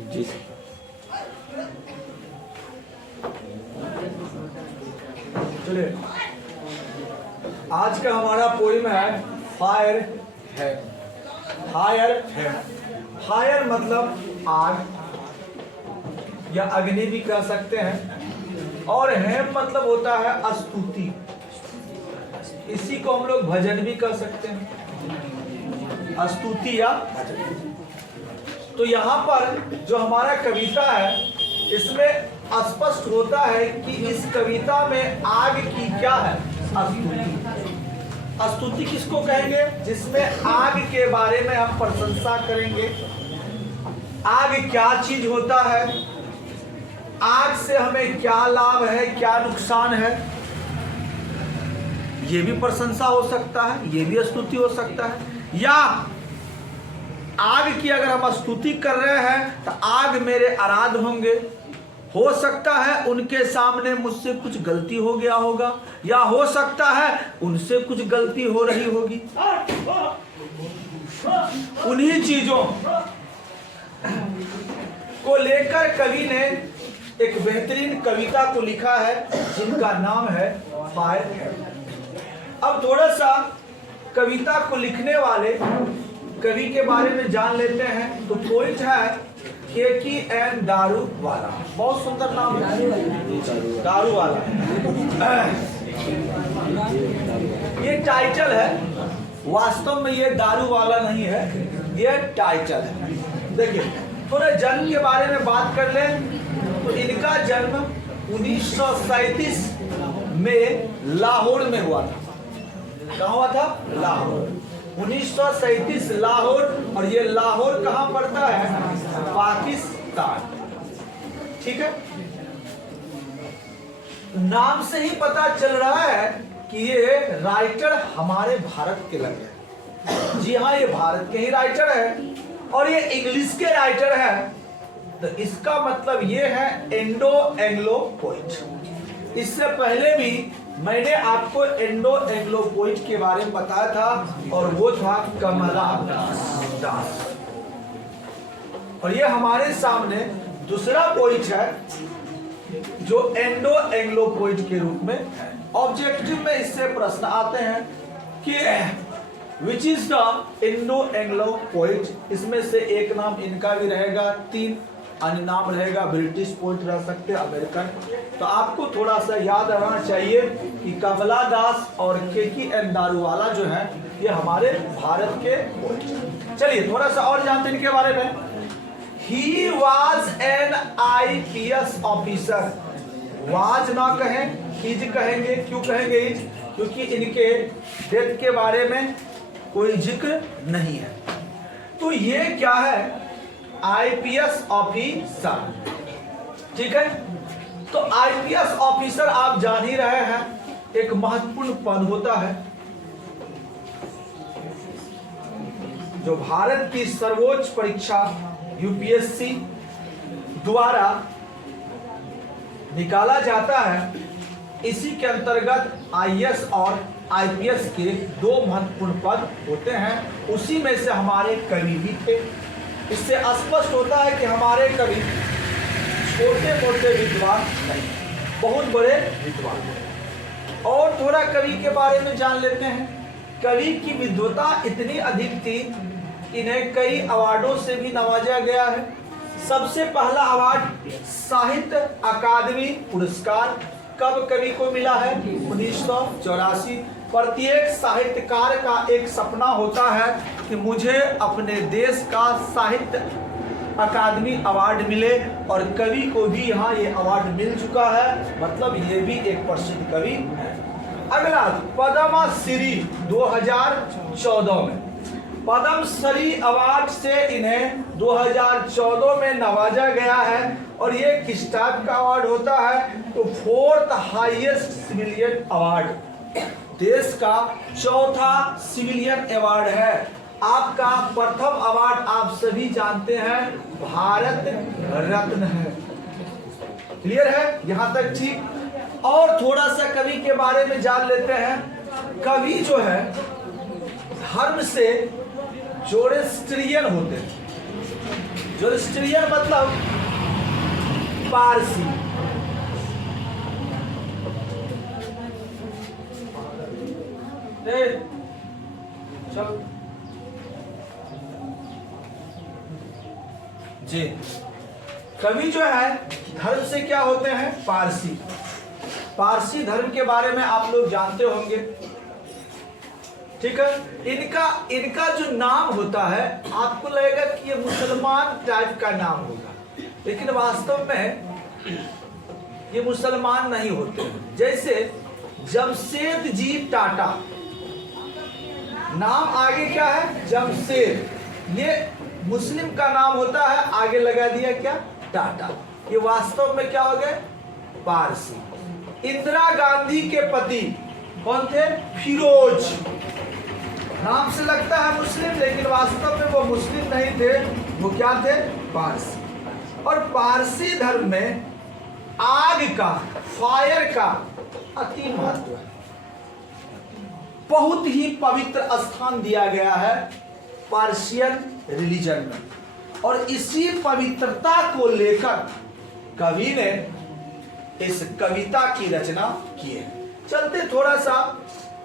जी चलिए, आज का हमारा पोइम है फायर है। फायर है, फायर मतलब आग या अग्नि भी कह सकते हैं, और हेम मतलब होता है स्तुति। इसी को हम लोग भजन भी कह सकते हैं, स्तुति या भजन। तो यहाँ पर जो हमारा कविता है, इसमें स्पष्ट होता है कि इस कविता में आग की क्या है, स्तुति। स्तुति किसको कहेंगे? जिसमें आग के बारे में हम प्रशंसा करेंगे। आग क्या चीज होता है, आग से हमें क्या लाभ है, क्या नुकसान है, ये भी प्रशंसा हो सकता है, ये भी स्तुति हो सकता है। या आग की अगर हम स्तुति कर रहे हैं तो आग मेरे आराध्य होंगे, हो सकता है उनके सामने मुझसे कुछ गलती हो गया होगा, या हो सकता है उनसे कुछ गलती हो रही होगी। उन्हीं चीजों को लेकर कवि ने एक बेहतरीन कविता को लिखा है, जिनका नाम है फायर। अब थोड़ा सा कविता को लिखने वाले कवि के बारे में जान लेते हैं। तो पोइट है KKN दारूवाला। बहुत सुंदर नाम है, दारूवाला। ये टाइटल है, वास्तव में ये दारूवाला नहीं है, ये टाइटल है। देखिए, थोड़े जन्म के बारे में बात कर लें तो इनका जन्म 1937 में लाहौर में हुआ था। कहाँ हुआ था? लाहौर। 1937 लाहौर। और ये लाहौर कहाँ पड़ता है? पाकिस्तान। ठीक है, नाम से ही पता चल रहा है कि ये राइटर हमारे भारत के लग रहे। जी हाँ, ये भारत के ही राइटर है और ये इंग्लिश के राइटर है। तो इसका मतलब ये है इंडो एंग्लो पोइट। इससे पहले भी मैंने आपको इंडो एंग्लो पोइट के बारे में बताया था, और वो था कमला दास। और ये हमारे सामने दूसरा पोइट है जो इंडो एंग्लो पोइट के रूप में है। ऑब्जेक्टिव में इससे प्रश्न आते हैं कि which is the Indo Anglo poet. इसमें से एक नाम इनका भी रहेगा, 3 अन्य नाम रहेगा, ब्रिटिश पोइट रह सकते हैं, अमेरिकन। तो आपको थोड़ा सा याद रहना चाहिए कि कमला दास और KKN दारूवाला जो है ये हमारे भारत के पोइट। चलिए थोड़ा सा और जानते हैं इनके बारे में। He was an IPS officer. Was ना कहें, इज कहेंगे। क्यों कहेंगे इज? क्योंकि इनके डेथ के बारे में कोई जिक्र नहीं है। तो ये क्या है? IPS officer. ठीक है, तो IPS ऑफिसर आप जान ही रहे हैं, एक महत्वपूर्ण पद होता है जो भारत की सर्वोच्च परीक्षा UPSC द्वारा निकाला जाता है। इसी के अंतर्गत IAS और IPS के 2 महत्वपूर्ण पद होते हैं। उसी में से हमारे कवि भी थे। इससे स्पष्ट होता है कि हमारे कवि छोटे मोटे विद्वान नहीं, बहुत बड़े विद्वान। और थोड़ा कवि के बारे में जान लेते हैं। कवि की विद्वता इतनी अधिक थी, इन्हें कई अवार्डों से भी नवाजा गया है। सबसे पहला अवार्ड साहित्य अकादमी पुरस्कार कब कवि को मिला है? 1984। प्रत्येक साहित्यकार का एक सपना होता है कि मुझे अपने देश का साहित्य अकादमी अवार्ड मिले, और कवि को भी यहाँ ये अवार्ड मिल चुका है, मतलब ये भी एक प्रसिद्ध कवि है। अगला पद्मश्री 2014 में, पद्मश्री अवार्ड से इन्हें 2014 में नवाजा गया है। और ये किस टाइप का अवार्ड होता है? तो 4th हाईएस्ट सिविलियन अवार्ड, देश का 4था सिविलियन अवार्ड है। आपका प्रथम अवार्ड आप सभी जानते हैं, भारत रत्न है। क्लियर है यहाँ तक? ठीक। और थोड़ा सा कवि के बारे में जान लेते हैं। कवि जो है धर्म से जोड़ेस्ट्रियन होते हैं। जोरोस्ट्रियन मतलब पारसी। चल जी, कवि जो है धर्म से क्या होते हैं? पारसी। पारसी धर्म के बारे में आप लोग जानते होंगे, ठीक है। इनका जो नाम होता है आपको लगेगा कि ये मुसलमान टाइप का नाम होगा, लेकिन वास्तव में ये मुसलमान नहीं होते। जैसे जमशेद जी टाटा, नाम आगे क्या है? जमशेद। ये मुस्लिम का नाम होता है, आगे लगा दिया क्या? टाटा। ये वास्तव में क्या हो गए? पारसी। इंदिरा गांधी के पति कौन थे? फिरोज। नाम से लगता है मुस्लिम, लेकिन वास्तव में वो मुस्लिम नहीं थे, वो क्या थे? पारसी। और पारसी धर्म में आग का, फायर का अति महत्व है। बहुत ही पवित्र स्थान दिया गया है पार्शियन रिलीजन में, और इसी पवित्रता को लेकर कवि ने इस कविता की रचना की है। चलते थोड़ा सा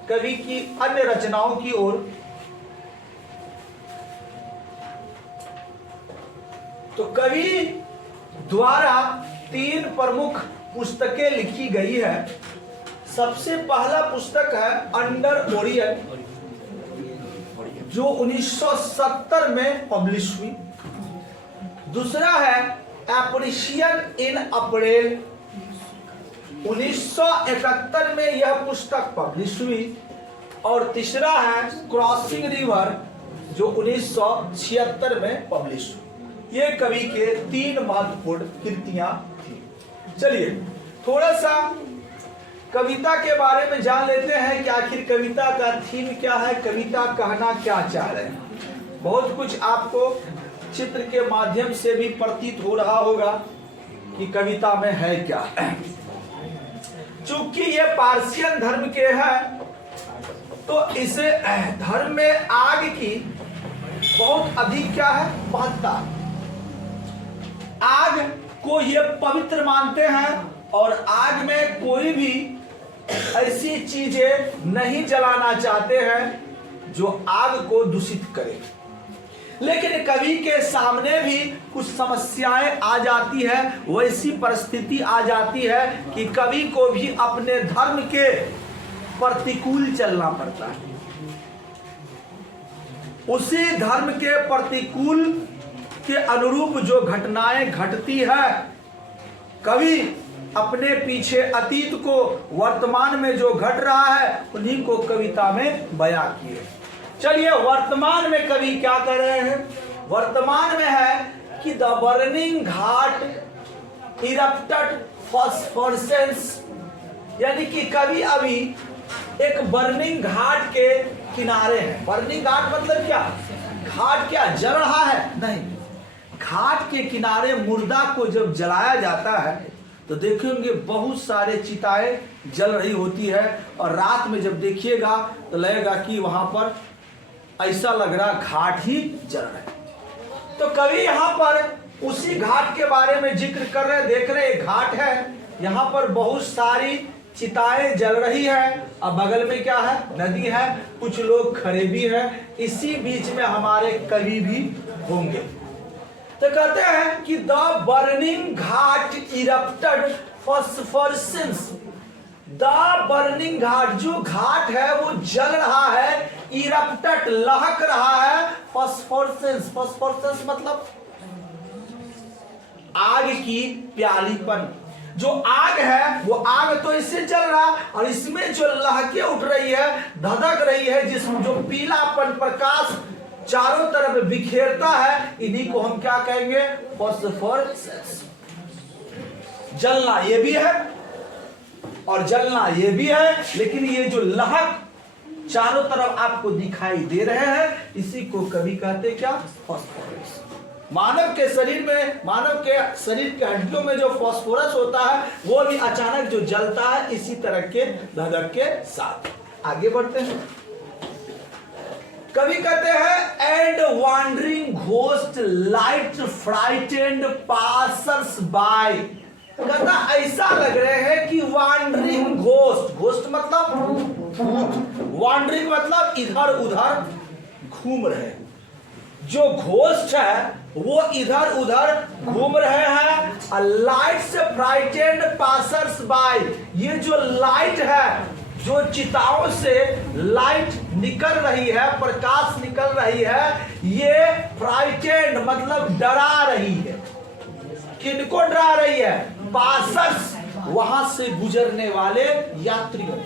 कवि की अन्य रचनाओं की ओर। तो कवि द्वारा 3 प्रमुख पुस्तकें लिखी गई है। सबसे पहला पुस्तक है अंडर ओरियन, जो 1970 में पब्लिश हुई। दूसरा है एप्रिशियन इन अप्रैल, 1971 में यह पुस्तक पब्लिश हुई। और तीसरा है क्रॉसिंग रिवर, जो 1976 में पब्लिश हुई। ये कवि के 3 महत्वपूर्ण कृतियां थी। चलिए थोड़ा सा कविता के बारे में जान लेते हैं कि आखिर कविता का थीम क्या है, कविता कहना क्या चाह रहे हैं। बहुत कुछ आपको चित्र के माध्यम से भी प्रतीत हो रहा होगा कि कविता में है क्या। चूंकि ये पार्शियन धर्म के हैं, तो इसे धर्म में आग की बहुत अधिक क्या है? महत्ता। आग को ये पवित्र मानते हैं, और आग में कोई भी ऐसी चीजें नहीं जलाना चाहते हैं जो आग को दूषित करे। लेकिन कवि के सामने भी कुछ समस्याएं आ जाती है, वैसी परिस्थिति आ जाती है कि कवि को भी अपने धर्म के प्रतिकूल चलना पड़ता है। उसी धर्म के प्रतिकूल के अनुरूप जो घटनाएं घटती है, कवि अपने पीछे अतीत को वर्तमान में जो घट रहा है उन्हीं को कविता में बयां किए। चलिए वर्तमान में कवि क्या कर रहे हैं? वर्तमान में है कि the burning ghat erupted phosphorescence, यानी कि कवि अभी एक बर्निंग घाट के किनारे है। बर्निंग घाट मतलब क्या? घाट क्या जल रहा है? नहीं, घाट के किनारे मुर्दा को जब जलाया जाता है तो देखेंगे बहुत सारे चिताएं जल रही होती है, और रात में जब देखिएगा तो लगेगा कि वहां पर ऐसा लग रहा घाट ही जल रहा है। तो कवि यहाँ पर उसी घाट के बारे में जिक्र कर रहे, देख रहे एक घाट है, यहाँ पर बहुत सारी चिताएं जल रही है, और बगल में क्या है? नदी है, कुछ लोग खड़े भी हैं, इसी बीच में हमारे कवि भी होंगे। तो कहते हैं कि the burning ghat erupted phosphorescence. The burning ghat, जो घाट है वो जल रहा है, इरप्टेड लहक रहा है, फॉस्फोरेसेंस। फॉस्फोरेसेंस मतलब आग की प्यालीपन। जो आग है वो आग तो इससे जल रहा, और इसमें जो लहके उठ रही है, धधक रही है, जिसमें जो पीलापन प्रकाश चारों तरफ बिखेरता है, इन्हीं को हम क्या कहेंगे? फॉस्फोरेसेंस। जलना ये भी है और जलना ये भी है, लेकिन ये जो लहक चारों तरफ आपको दिखाई दे रहे हैं, इसी को कवि कहते क्या? फॉस्फोरस। मानव के शरीर में, मानव के शरीर के हड्डियों में जो फॉस्फोरस होता है वो भी अचानक जो जलता है, इसी तरह के धधक के साथ। आगे बढ़ते हैं। कवि कहते हैं and wandering ghost light frightened passers by. कहता ऐसा लग रहे हैं कि वॉन्डरिंग घोस्ट, घोस्ट मतलब भूत, वॉन्डरिंग मतलब इधर उधर घूम रहे हैं। जो घोस्ट है वो इधर उधर घूम रहे हैं। लाइट से फ्राइटेंड पासर्स बाय, ये जो लाइट है, जो चिताओं से लाइट निकल रही है, प्रकाश निकल रही है, ये फ्राइटेंड मतलब डरा रही है। किनको डरा रही है? पासर्स, वहां से गुजरने वाले यात्रियों,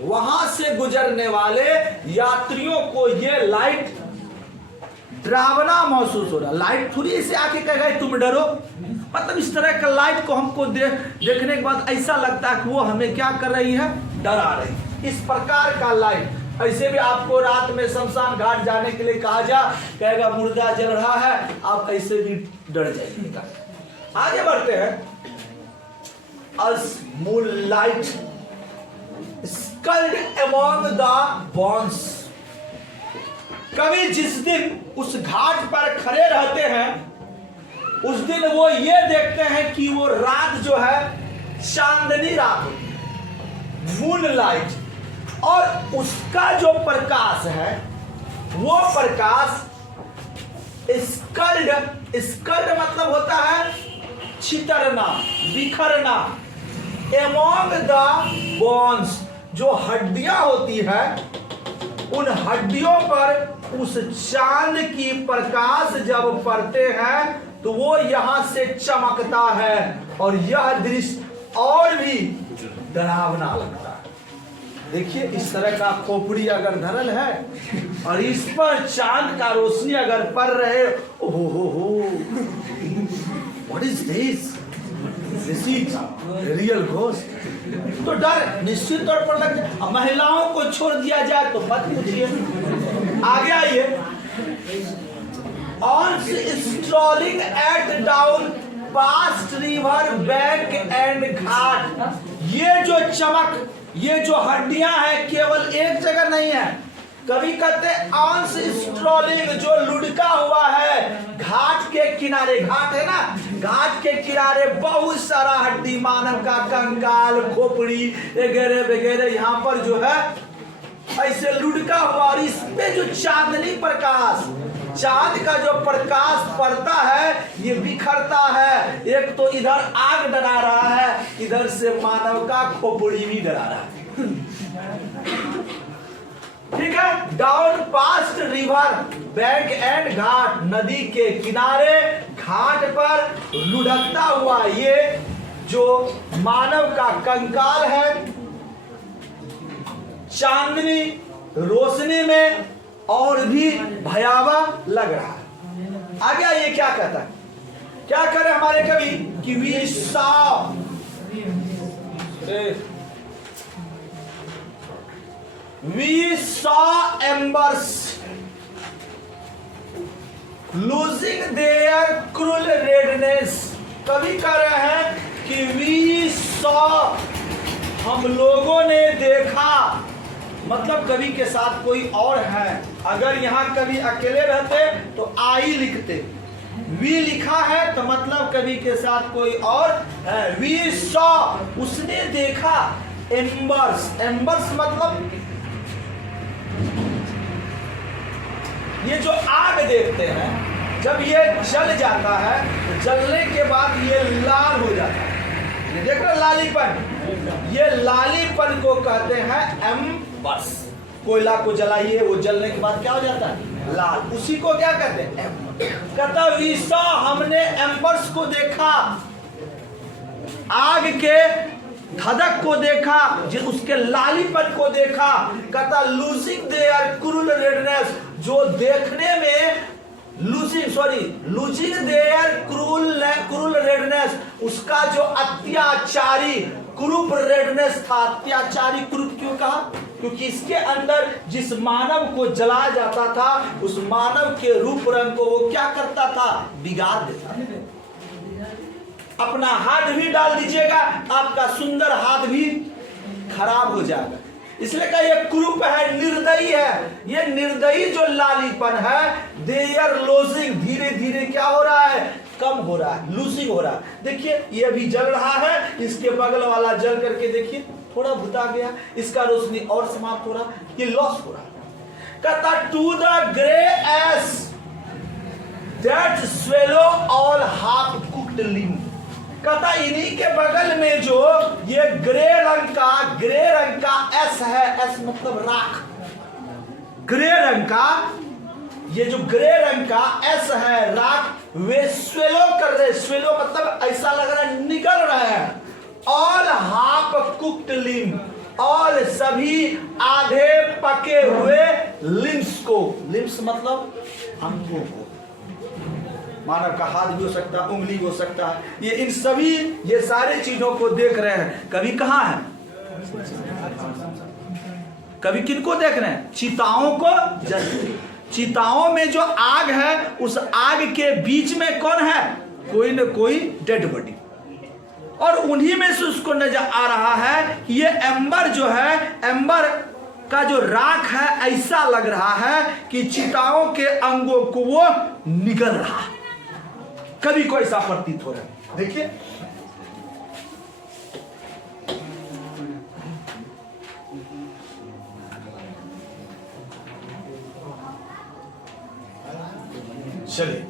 वहां से गुजरने वाले यात्रियों को ये लाइट डरावना महसूस हो रहा। लाइट थोड़ी ऐसे आके कहेगा तुम डरो, मतलब इस तरह का लाइट को हमको देखने के बाद ऐसा लगता है कि वो हमें क्या कर रही है? डरा रही। इस प्रकार का लाइट। ऐसे भी आपको रात में शमशान घाट जाने के लिए कहा जा, कहेगा मुर्दा जल रहा है, आप ऐसे भी डर जाइएगा। आगे बढ़ते हैं। As moonlight sculled among the bones, कवि जिस दिन उस घाट पर खड़े रहते हैं उस दिन वो ये देखते हैं कि वो रात जो है चांदनी रात होती है, मून लाइट, और उसका जो प्रकाश है वो प्रकाश स्कल्ड, स्कल्ड मतलब होता है छितरना, बिखरना, एमॉन्ग द बोन्स, जो हड्डियां होती है उन हड्डियों पर उस चांद की प्रकाश जब पड़ते हैं तो वो यहां से चमकता है और यह दृश्य और भी डरावना लगता है। देखिए इस तरह का खोपड़ी अगर धरल है और इस पर चांद का रोशनी अगर पड़ रहे, ओहो, what is this? This is real ghost. तो डर निश्चित तौर पर लगता है। महिलाओं को छोड़ दिया जाए तो मत पूछिए। आगे आइए। On strolling at down past river bank and ghat, ये जो चमक, ये जो हड्डियां हैं केवल एक जगह नहीं है। कभी कहते ऑन स्ट्रॉलिंग, जो लुढ़का हुआ है घाट के किनारे, घाट है ना, घाट के किनारे बहुत सारा हड्डी, मानव का कंकाल, खोपड़ी वगैरह वगैरह यहाँ पर जो है ऐसे लुढ़का हुआ, और इस पे जो चांदनी प्रकाश, चांद का जो प्रकाश पड़ता है ये बिखरता है। एक तो इधर आग डरा रहा है, इधर से मानव का खोपड़ी भी डरा रहा है। ठीक है। Down past river bank and ghat, नदी के किनारे घाट पर लुढ़कता हुआ ये जो मानव का कंकाल है, चांदनी रोशनी में और भी भयावह लग रहा है। आगे ये क्या कहता है, क्या करे हमारे कवि कि we saw, We saw embers losing their cruel redness। कवि कह रहे हैं कि we saw, हम लोगों ने देखा, मतलब कवि के साथ कोई और है। अगर यहाँ कवि अकेले रहते तो आई लिखते, वी लिखा है तो मतलब कवि के साथ कोई और है। वी सॉ, उसने देखा, एम्बर्स, एम्बर्स मतलब ये जो आग देखते हैं, जब ये जल जाता है तो जलने के बाद ये लाल हो जाता है, ये देख रहे लालीपन, ये लालीपन को कहते हैं एम्बर्स। कोयला को जलाइए, वो जलने के बाद क्या हो जाता है? लाल। उसी को क्या कहते हैं? एम्बर। कहता वी सॉ, हमने एम्बर्स को देखा, आग के धधक को देखा, उसके लालीपन को देखा। कहता लूजिंग देयर क्रूल रेडनेस, जो देखने में लूजिंग देयर क्रूल रेडनेस, उसका जो अत्याचारी क्रूप रेडनेस था। अत्याचारी क्रूप क्यों कहा? क्योंकि इसके अंदर जिस मानव को जलाया जाता था उस मानव के रूप रंग को वो क्या करता था? बिगाड़ देता था। अपना हाथ भी डाल दीजिएगा, आपका सुंदर हाथ भी खराब हो जाएगा। इसलिए कहा ये क्रूप है, निर्दयी है। ये निर्दयी जो लालीपन है, दे आर लूजिंग, धीरे धीरे क्या हो रहा है, कम हो रहा है, लूजिंग हो रहा है। देखिए ये अभी जल रहा है, इसके बगल वाला जल करके देखिए थोड़ा भुता गया, इसका रोशनी और समाप्त हो रहा, ये लॉस हो रहा। कहता to the grey ash that swallow all half cooked limb. कहता इन्हीं के बगल में जो ये ग्रे रंग का एस है, एस मतलब राख, ग्रे रंग का ये जो ग्रे रंग का एस है राख, वे स्वेलो कर रहे, स्वेलो मतलब ऐसा लग रहा है निकल रहे हैं, ऑल हाफ कुक्ड लिम्ब, और सभी आधे पके हुए लिम्स को, लिम्स मतलब अंगों को, मानव का हाथ भी हो सकता है, उंगली भी हो सकता है, ये इन सभी ये सारी चीजों को देख रहे हैं। कभी कहां है, कभी किनको देख रहे हैं, चिताओं को जलते, चिताओं में जो आग है उस आग के बीच में कौन है, कोई न कोई डेड बॉडी, और उन्हीं में से उसको नजर आ रहा है कि ये एम्बर जो है, एम्बर का जो राख है ऐसा लग रहा है कि चिताओं के अंगों को वो निगल रहा है, कभी को ऐसा प्रतीत हो रहा है। देखिए चलिए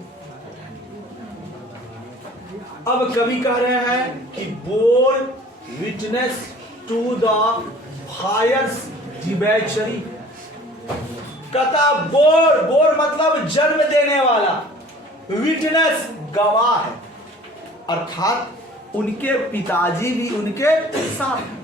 अब कवि कह रहे हैं कि bore witness to the fire's debauchery. कहता बोर, बोर मतलब जन्म देने वाला, विटनेस गवाह है, अर्थात उनके पिताजी भी उनके साथ हैं।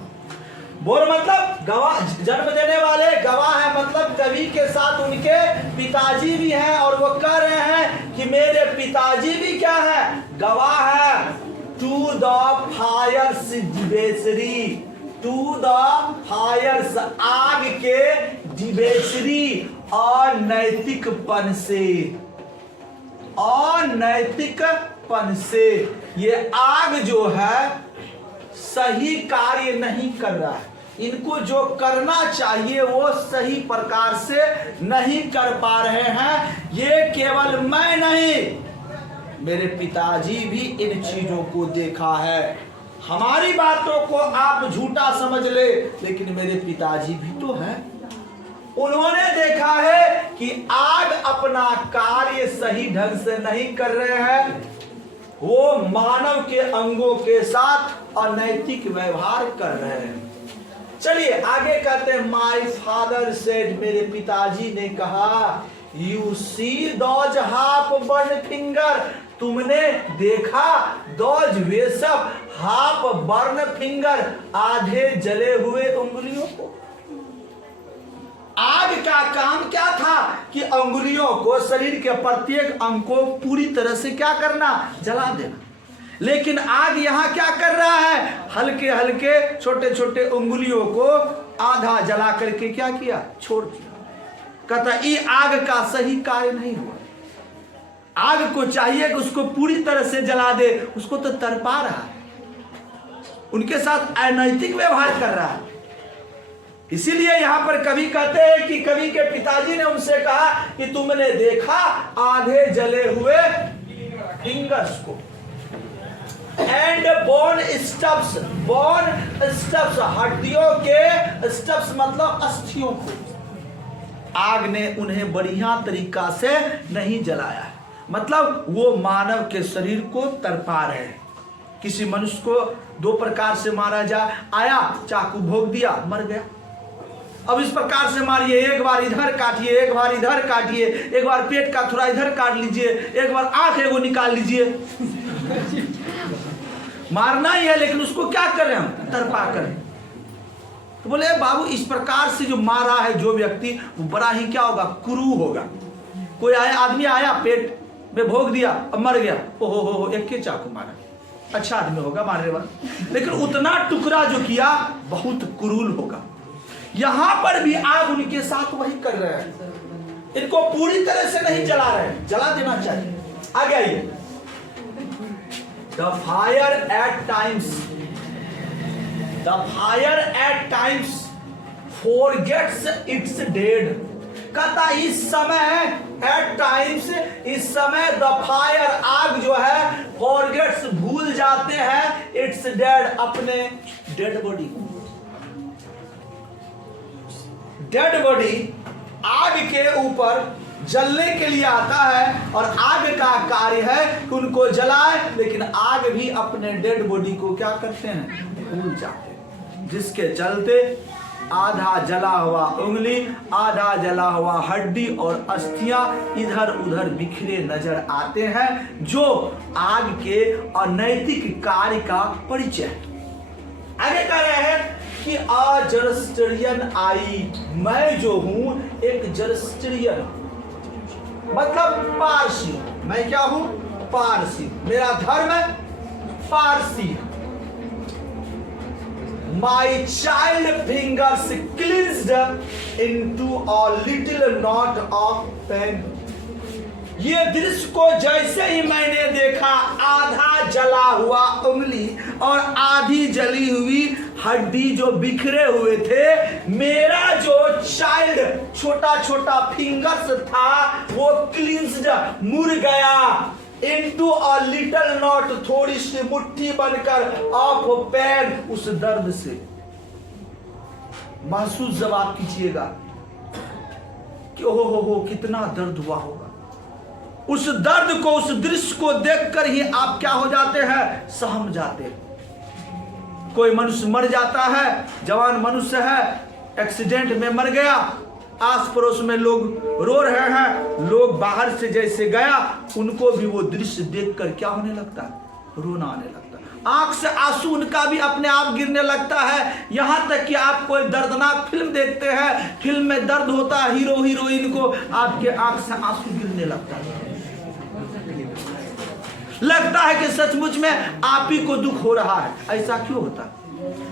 बोर मतलब गवाह, जन्म देने वाले गवाह है, मतलब कवि के साथ उनके पिताजी भी हैं, और वो कह रहे हैं कि मेरे पिताजी भी क्या है, गवाह है। To the fire's debauchery, to the fire's आग के, डिबेचरी अनैतिकपन से, अनैतिकपन से, ये आग जो है सही कार्य नहीं कर रहा है, इनको जो करना चाहिए वो सही प्रकार से नहीं कर पा रहे हैं। ये केवल मैं नहीं, मेरे पिताजी भी इन चीजों को देखा है। हमारी बातों को आप झूठा समझ ले, लेकिन मेरे पिताजी भी तो हैं, उन्होंने देखा है कि आग अपना कार्य सही ढंग से नहीं कर रहे हैं, वो मानव के अंगों के साथ अनैतिक व्यवहार कर रहे हैं। चलिए आगे कहते हैं, माय फादर सेड, मेरे पिताजी ने कहा, you see those half burn finger, तुमने देखा दोज वे सब हाफ बर्न फिंगर, आधे जले हुए उंगलियों को। आग का काम क्या था कि अंगुलियों को, शरीर के प्रत्येक अंग को पूरी तरह से क्या करना, जला देना। लेकिन आग यहां क्या कर रहा है, हल्के हल्के छोटे छोटे उंगलियों को आधा जला करके क्या किया, छोड़ दिया। कहता ये आग का सही कार्य नहीं हुआ, आग को चाहिए कि उसको पूरी तरह से जला दे, उसको तो तड़पा रहा है, उनके साथ अनैतिक व्यवहार कर रहा है। इसीलिए यहां पर कवि कहते हैं कि कवि के पिताजी ने उनसे कहा कि तुमने देखा आधे जले हुए फिंगर्स को, and bone stuffs, bone stuffs हड्डियों के, स्टफ्स मतलब अस्थियों को। आग ने उन्हें बढ़िया तरीका से नहीं जलाया है, मतलब वो मानव के शरीर को तड़पा रहे हैं। किसी मनुष्य को दो प्रकार से मारा जा, आया चाकू भोग दिया, मर गया। अब इस प्रकार से मारिए, एक बार इधर काटिए, एक बार इधर काटिए, एक बार पेट का थोड़ा इधर काट लीजिए, एक बार आंख एगो निकाल लीजिए। मारना ही है, लेकिन उसको क्या करें हम, तड़पा करें। तो बोले बाबू इस प्रकार से जो मारा है जो व्यक्ति, वो बड़ा ही क्या होगा, क्रूर होगा। कोई आया, आदमी आया, पेट में भोग दिया, अब मर गया, ओहो हो एक के चाकू मारा, अच्छा आदमी होगा मारने वाला, लेकिन उतना टुकड़ा जो किया बहुत क्रूर होगा। यहां पर भी आग उनके साथ वही कर रहे हैं, इनको पूरी तरह से नहीं जला रहे हैं, जला देना चाहिए। आगे आइए, The fire at times forgets its dead। कहता इस समय एट टाइम्स, इस समय द फायर, आग जो है, फॉरगेट्स भूल जाते हैं, इट्स डेड, अपने डेड बॉडी को। डेड बॉडी आग के ऊपर जलने के लिए आता है और आग का कार्य है कि उनको जलाए, लेकिन आग भी अपने डेड बॉडी को क्या करते हैं, भूल जाते हैं, जिसके चलते आधा जला हुआ उंगली, आधा जला हुआ हड्डी और अस्थियां इधर उधर बिखरे नजर आते हैं, जो आग के अनैतिक कार्य का परिचय है। आगे कह रहे हैं कि आ जरस्ट्रियन आई, मैं जो हूं एक जरस्ट्रियन, मतलब पारसी। मैं क्या हूं, पारसी, मेरा धर्म है Parsi. My child fingers cleansed into a little knot of pain। ये दृश्य को जैसे ही मैंने देखा, आधा जला हुआ उंगली और आधी जली हुई हड्डी जो बिखरे हुए थे, मेरा जो चाइल्ड छोटा छोटा फिंगर्स था वो क्लींस्ड, मुड़ गया, इनटू अ लिटिल नॉट, थोड़ी सी मुट्ठी बनकर, ऑफ पेन, उस दर्द से। महसूस जब आप कीजिएगा कि हो कितना दर्द हुआ होगा, उस दर्द को, उस दृश्य को देखकर ही आप क्या हो जाते हैं, सहम जाते हैं। कोई मनुष्य मर जाता है, जवान मनुष्य है, एक्सीडेंट में मर गया, आस पड़ोस में लोग रो रहे हैं, लोग बाहर से जैसे गया, उनको भी वो दृश्य देखकर क्या होने लगता है, रोना आने लगता है, आंख से आंसू उनका भी अपने आप गिरने लगता है। यहां तक कि आप कोई दर्दनाक फिल्म देखते हैं, फिल्म में दर्द होता है, हीरो हीरोइन को, आपके आंख से आंसू गिरने लगता है कि सचमुच में आप ही को दुख हो रहा है। ऐसा क्यों होता है?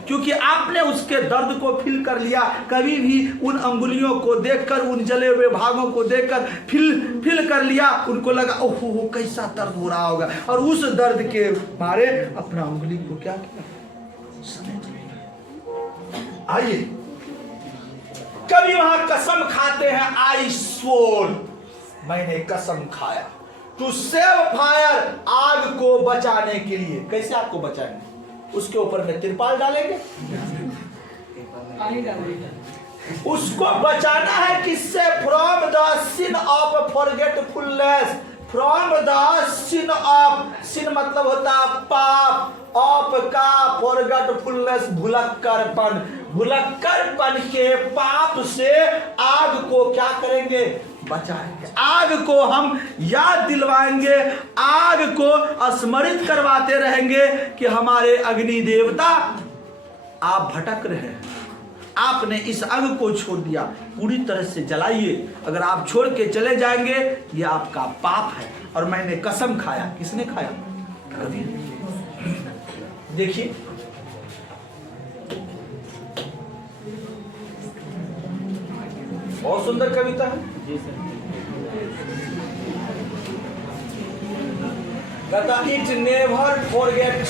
क्योंकि आपने उसके दर्द को फील कर लिया। कभी भी उन अंगुलियों को देखकर, उन जले हुए भागों को देखकर फील कर लिया, उनको लगा ओहो कैसा दर्द हो रहा होगा, और उस दर्द के मारे अपना अंगुली को क्या किया, समेट लिया। आइए, कभी वहां कसम खाते हैं, आई स्वोर, मैंने कसम खाया, टू सेव फायर, आग को बचाने के लिए। कैसे आग को बचाएंगे? उसके ऊपर में तिरपाल डालेंगे, उसको बचाना है किससे? From the sin of forgetfulness, from the sin of, sin मतलब होता है पाप, ऑफ का फॉरगेटफुलनेस भुलक्कड़पन, भुलक्कड़पन के पाप से आग को क्या करेंगे? बचाएंगे। आग को हम याद दिलवाएंगे, आग को स्मरित करवाते रहेंगे कि हमारे अग्नि देवता, आप भटक रहे हैं, आपने इस आग को छोड़ दिया, पूरी तरह से जलाइए। अगर आप छोड़ के चले जाएंगे, ये आपका पाप है। और मैंने कसम खाया, किसने खाया? कभी। देखिए, बहुत सुंदर कविता है। कहता इट नेवर फॉरगेट,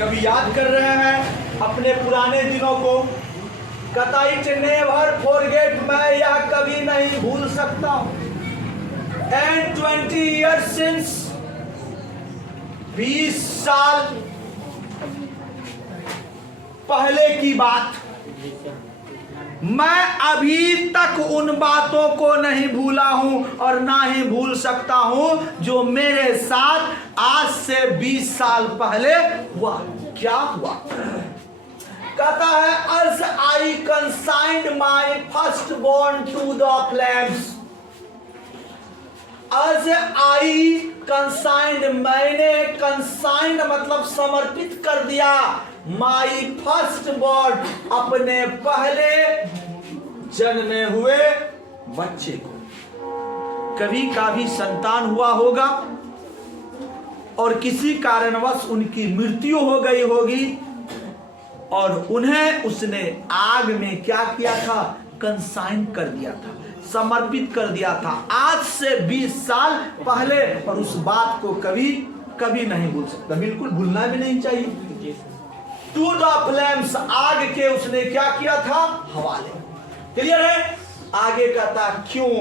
कभी याद कर रहे हैं अपने पुराने दिनों को। कहता इट नेवर फॉरगेट, मैं यह कभी नहीं भूल सकता हूं। एंड 20 years since, 20 साल पहले की बात, मैं अभी तक उन बातों को नहीं भूला हूं और ना ही भूल सकता हूं जो मेरे साथ आज से 20 साल पहले हुआ। क्या हुआ? कहता है as I consigned my firstborn to the flames, as I consigned, मैंने consigned मतलब समर्पित कर दिया, माई फर्स्ट बॉर्न, अपने पहले जन्मे हुए बच्चे को। कभी का भी संतान हुआ होगा और किसी कारणवश उनकी मृत्यु हो गई होगी और उन्हें उसने आग में क्या किया था? कंसाइन कर दिया था, समर्पित कर दिया था, आज से 20 साल पहले। और उस बात को कभी कभी नहीं भूल सकता, बिल्कुल भूलना भी नहीं चाहिए। टू द फ्लेम्स, आग के उसने क्या किया था, हवाले। क्लियर है? आगे का था क्यों,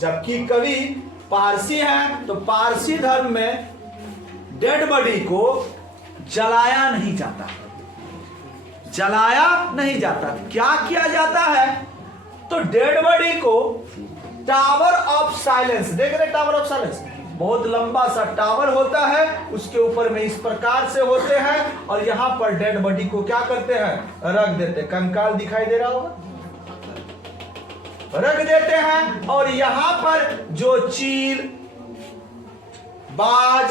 जबकि कवि पारसी हैं तो पारसी धर्म में डेड बॉडी को जलाया नहीं जाता, जलाया नहीं जाता। क्या किया जाता है, तो डेड बॉडी को टावर ऑफ साइलेंस, देख रहे टावर ऑफ साइलेंस, बहुत लंबा सा टावर होता है, उसके ऊपर में इस प्रकार से होते हैं और यहां पर डेड बॉडी को क्या करते हैं, रख देते। कंकाल दिखाई दे रहा होगा, रख देते हैं। और यहां पर जो चील, बाज,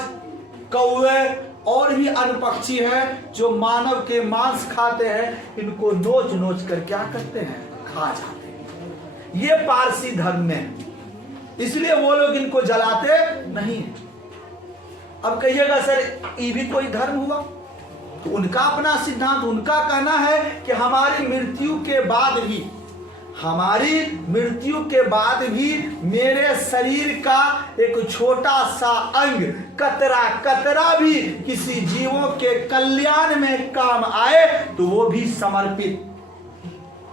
कौवे और भी अन्य पक्षी हैं जो मानव के मांस खाते हैं, इनको नोच नोच कर क्या करते हैं, खा जाते हैं। ये पारसी धर्म में, इसलिए वो लोग इनको जलाते नहीं। अब कहिएगा सर ये भी कोई धर्म हुआ, तो उनका अपना सिद्धांत, उनका कहना है कि हमारी मृत्यु के बाद भी, हमारी मृत्यु के बाद भी मेरे शरीर का एक छोटा सा अंग, कतरा कतरा भी किसी जीवों के कल्याण में काम आए तो वो भी समर्पित,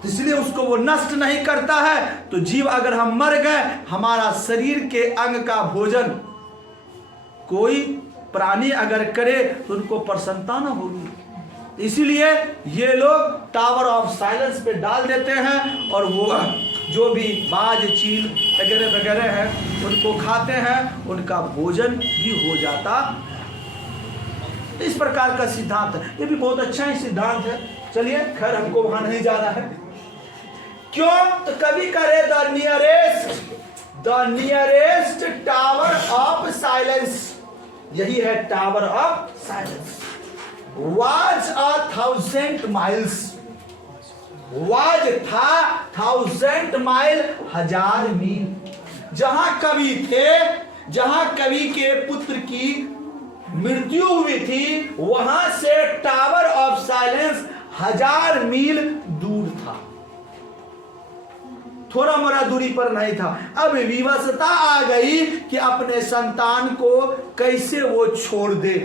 इसलिए उसको वो नष्ट नहीं करता है। तो जीव अगर हम मर गए, हमारा शरीर के अंग का भोजन कोई प्राणी अगर करे तो उनको प्रसन्नता न होगी, इसीलिए ये लोग टावर ऑफ साइलेंस पे डाल देते हैं और वो जो भी बाज, चील वगैरह वगैरह है उनको खाते हैं, उनका भोजन भी हो जाता। इस प्रकार का सिद्धांत है, ये भी बहुत अच्छा ही सिद्धांत है। चलिए खैर हमको वहां नहीं जाना है। क्यों, तो कभी करे the nearest tower of silence, यही है tower of silence. was 1,000 miles, was था 1,000 माइल, 1000 मील। जहां कवि थे, जहां कवि के पुत्र की मृत्यु हुई थी, वहां से टावर ऑफ साइलेंस 1000 मील दूर था, थोड़ा मोड़ा दूरी पर नहीं था। अब विवशता आ गई कि अपने संतान को कैसे वो छोड़ दे,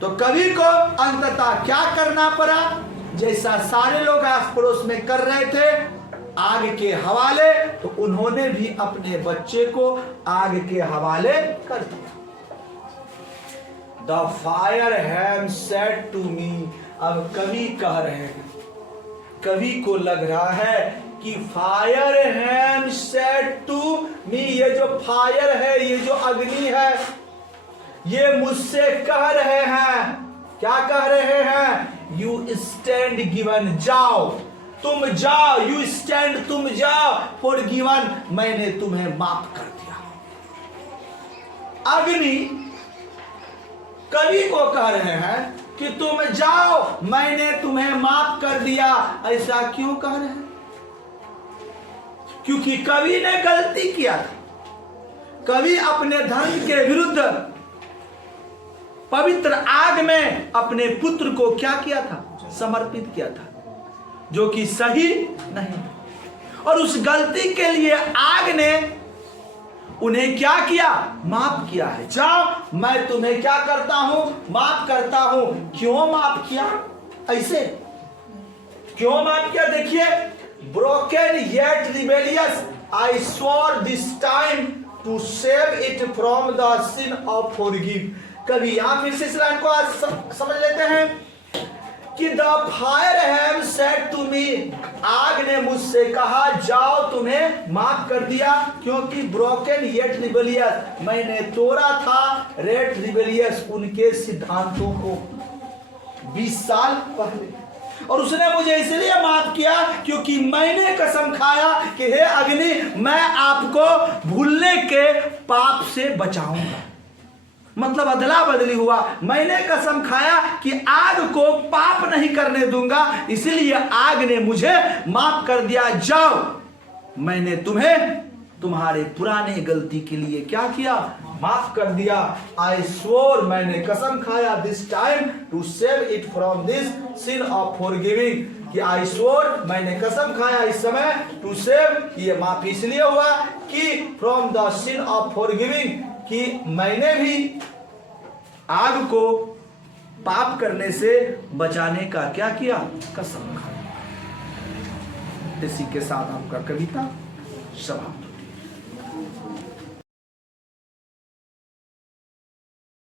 तो कवि को अंततः क्या करना पड़ा, जैसा सारे लोग आस पड़ोस में कर रहे थे, आग के हवाले, तो उन्होंने भी अपने बच्चे को आग के हवाले कर दिया। The fire have said to me, अब कवि कह रहे हैं, कवि को लग रहा है कि fire have said to me, ये जो फायर है, ये जो अग्नि है, ये मुझसे कह रहे हैं, क्या कह रहे हैं, यू स्टैंड गिवन, जाओ तुम जाओ, यू स्टैंड तुम जाओ, फॉर गिवन मैंने तुम्हें माफ कर दिया। अग्नि कवि को कह रहे हैं कि तुम जाओ, मैंने तुम्हें माफ कर दिया। ऐसा क्यों कह रहे हैं, क्योंकि कवि ने गलती किया था, कवि अपने धर्म के विरुद्ध पवित्र आग में अपने पुत्र को क्या किया था, समर्पित किया था, जो कि सही नहीं। और उस गलती के लिए आग ने उन्हें क्या किया, माफ किया है। जाओ मैं तुम्हें क्या करता हूं, माफ करता हूं। क्यों माफ किया, ऐसे क्यों माफ किया, देखिए, broken yet rebellious, I swore this time to save it from the sin of forgive. कभी यहां फिर से इस लाइन को आज समझ लेते हैं कि the fire have said to me, आग ने मुझसे कहा जाओ तुम्हें माफ कर दिया, क्योंकि ब्रोकन येट रिबेलियस, मैंने तोड़ा था रेट रिबेलियस, उनके सिद्धांतों को 20 साल पहले, और उसने मुझे इसलिए माफ किया क्योंकि मैंने कसम खाया कि हे अग्नि, मैं आपको भूलने के पाप से बचाऊंगा। मतलब अदला बदली हुआ, मैंने कसम खाया कि आग को पाप नहीं करने दूंगा, इसलिए आग ने मुझे माफ कर दिया। जाओ मैंने तुम्हें तुम्हारे पुराने गलती के लिए क्या किया, माफ कर दिया। आई स्वोर, मैंने कसम खाया, this time to save it from this sin of forgiving, कि आई स्वोर, मैंने कसम खाया इस समय, टू सेव, ये माफ इसलिए हुआ कि from the sin of forgiving, कि मैंने भी आग को पाप करने से बचाने का क्या किया? कसम खाई। इसी के साथ आपका कविता समाप्त।